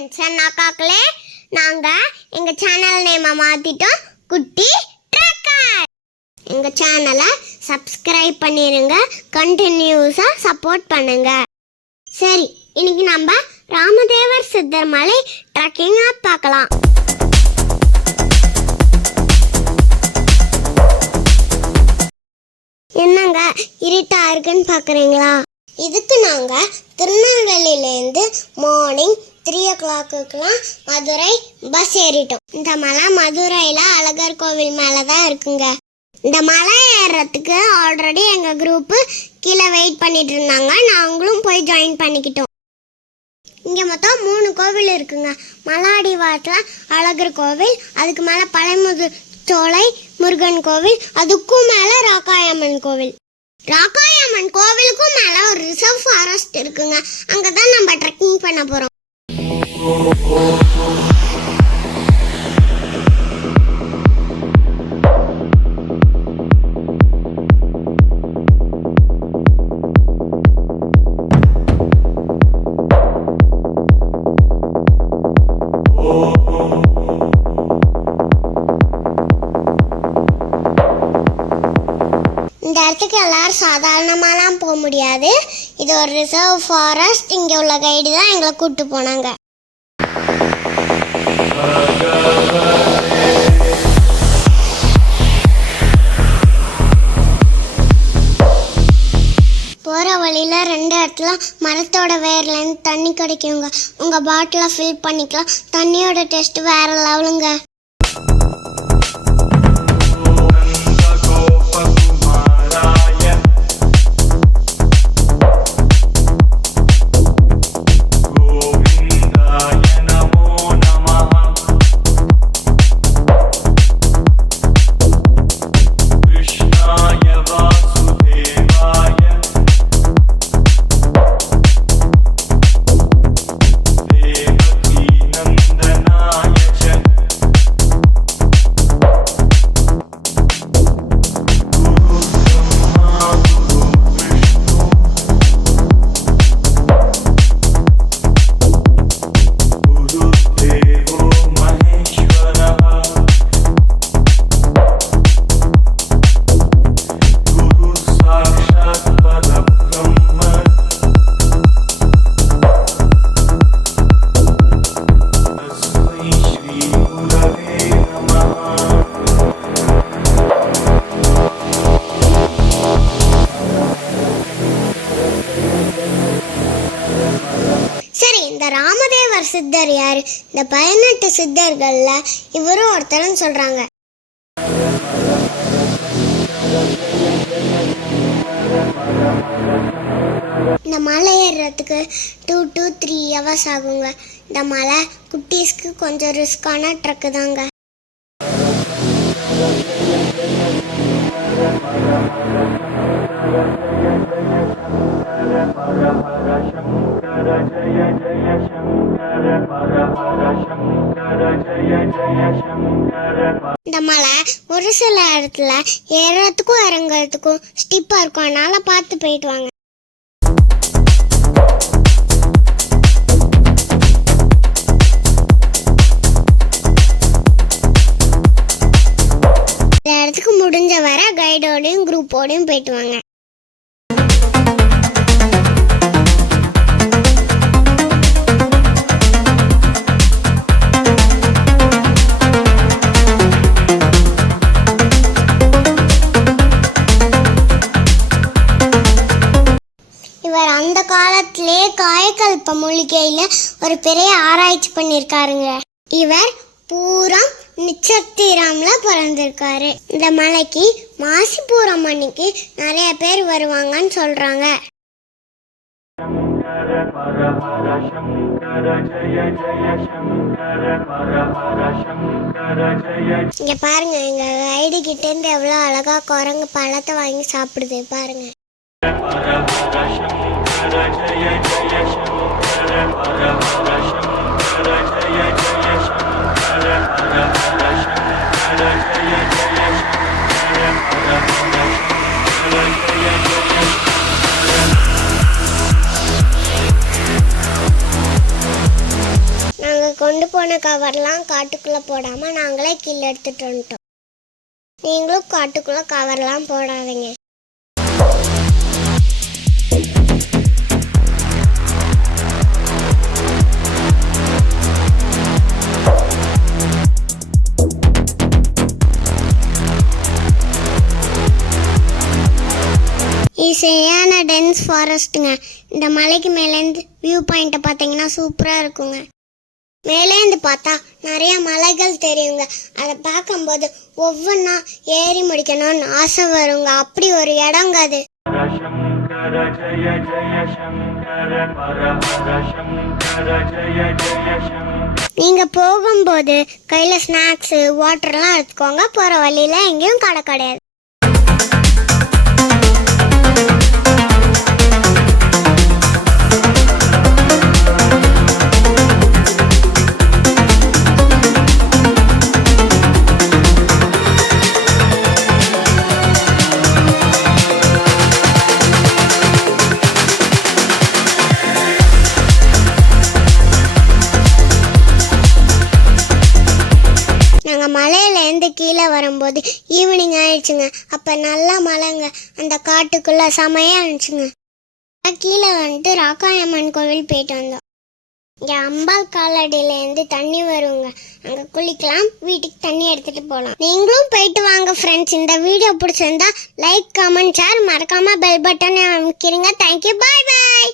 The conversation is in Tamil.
ஃப்ரெண்ட்ஸ் அண்ட் அக்காக்களே, நாங்கள் எங்கள் சேனல் நேமை மாற்றிட்டோம், குட்டி ட்ரக்கர். எங்கள் சேனலை சப்ஸ்கிரைப் பண்ணிடுங்க, கண்டினியூஸாக சப்போர்ட் பண்ணுங்க. சரி, இன்னைக்கு நம்ம ராமதேவர் சித்தர் மலை ட்ரக்கிங் பார்க்கலாம். என்னங்க இருட்டா இருக்குன்னு பார்க்குறீங்களா? இதுக்கு நாங்கள் திருநெல்வேலியிலேருந்து மார்னிங் 3 o'clock மதுரை பஸ் ஏறிட்டோம். இந்த மலை மதுரையில் அழகர் கோவில் மேலே தான் இருக்குங்க. இந்த மலை ஏறுறதுக்கு ஆல்ரெடி எங்கள் குரூப்பு கீழே வெயிட் பண்ணிட்டு இருந்தாங்க. நாங்களும் போய் ஜாயின் பண்ணிக்கிட்டோம். இங்கே மொத்தம் 3 கோவில் இருக்குங்க. மலையடிவாரத்தில் அழகர் கோவில், அதுக்கு மேலே பழைமுதுச்சோலை முருகன் கோவில், அதுக்கும் மேலே ராக்காயம்மன் கோவில். ராக்காயம்மன் கோவிலுக்கும் மேல ஒரு ரிசர்வ் ஃபாரஸ்ட் இருக்குங்க. அங்கதான் நம்ம ட்ரெக்கிங் பண்ண போறோம். இந்த இடத்துக்கு எல்லாரும் சாதாரணமாலாம் போக முடியாது. இது ஒரு ரிசர்வ் ஃபாரஸ்ட். இங்கே உள்ள கைடு தான் எங்களை கூப்பிட்டு போனாங்க. போகிற வழியில் 2 இடத்துல மரத்தோட வேர்லேருந்து தண்ணி கிடைக்குங்க. உங்கள் பாட்டிலை ஃபில் பண்ணிக்கலாம். தண்ணியோட டேஸ்ட் வேறு லெவலுங்க. ராமதேவர் சித்தர் யாரு? இந்த 18 சித்தர்கள்ல இவரும் ஒருத்தர்னு சொல்றாங்க. இந்த மலை ஏறுறதுக்கு 2 to 3 hours ஆகுங்க. இந்த மலை குட்டீஸ்க்கு கொஞ்சம் ரிஸ்கான ட்ரக்கு தாங்க. இந்த மலை ஒரு சில இடத்துல ஏறத்துக்கும் இறங்குறதுக்கும் ஸ்டிப்பா இருக்கும். அதனால பார்த்து போயிட்டு வாங்க. இந்த இடத்துக்கு முடிஞ்ச வர கைடோடையும் குரூப்போடையும் போயிட்டு வாங்க. இவர் அந்த காலத்திலே காயக்கல்ப மூலிகையில ஒரு பெரிய ஆராய்ச்சி பண்ணியிருக்காருங்க. இவர் பூரம் நிச்சத்திரம்ல பிறந்திருக்காரு. இந்த மலைக்கு மாசிபூரம் அன்னைக்கு நிறைய பேர் வருவாங்கன்னு சொல்றாங்க. இங்க பாருங்க, எங்க கைடு கிட்ட இருந்து எவ்வளவு அழகா குரங்கு பழத்தை வாங்கி சாப்பிடுது பாருங்க. கொண்டு போன கவர்லாம் காட்டுக்குள்ளே போடாமல் நாங்களே கீழே எடுத்துகிட்டு வந்துட்டோம். நீங்களும் காட்டுக்குள்ளே கவர்லாம் போடாதீங்க. ஈஸியான டென்ஸ் ஃபாரஸ்ட்டுங்க. இந்த மலைக்கு மேலேருந்து வியூ பாயிண்ட்டை பார்த்தீங்கன்னா சூப்பராக இருக்குங்க. மேலேருந்து பார்த்தா நிறைய மலைகள் தெரியுங்க. அதை பார்க்கும்போது ஒவ்வொன்றா ஏறி முடிக்கணும்னு ஆசை வருங்க. அப்படி ஒரு இடங்க அது. நீங்கள் போகும்போது கையில் ஸ்நாக்ஸு வாட்டர்லாம் எடுத்துக்கோங்க. போகிற வழியில் எங்கேயும் கடை கிடையாது. நாங்கள் மலையிலேருந்து கீழே வரும்போது ஈவினிங் ஆயிடுச்சுங்க. அப்போ நல்லா மழைங்க. அந்த காட்டுக்குள்ளே செமையாக இருந்துச்சுங்க. கீழே வந்துட்டு ராக்காயம்மன் கோவில் போயிட்டு வந்தோம். இங்கே அம்பாள் காலடியிலேருந்து தண்ணி வருங்க. அங்கே குளிக்கலாம், வீட்டுக்கு தண்ணி எடுத்துகிட்டு போகலாம். நீங்களும் போயிட்டு வாங்க ஃப்ரெண்ட்ஸ். இந்த வீடியோ பிடிச்சிருந்தா லைக், கமெண்ட், ஷேர், மறக்காமல் பெல் பட்டனை அமைக்கிறீங்க. தேங்க்யூ, பாய் பாய்.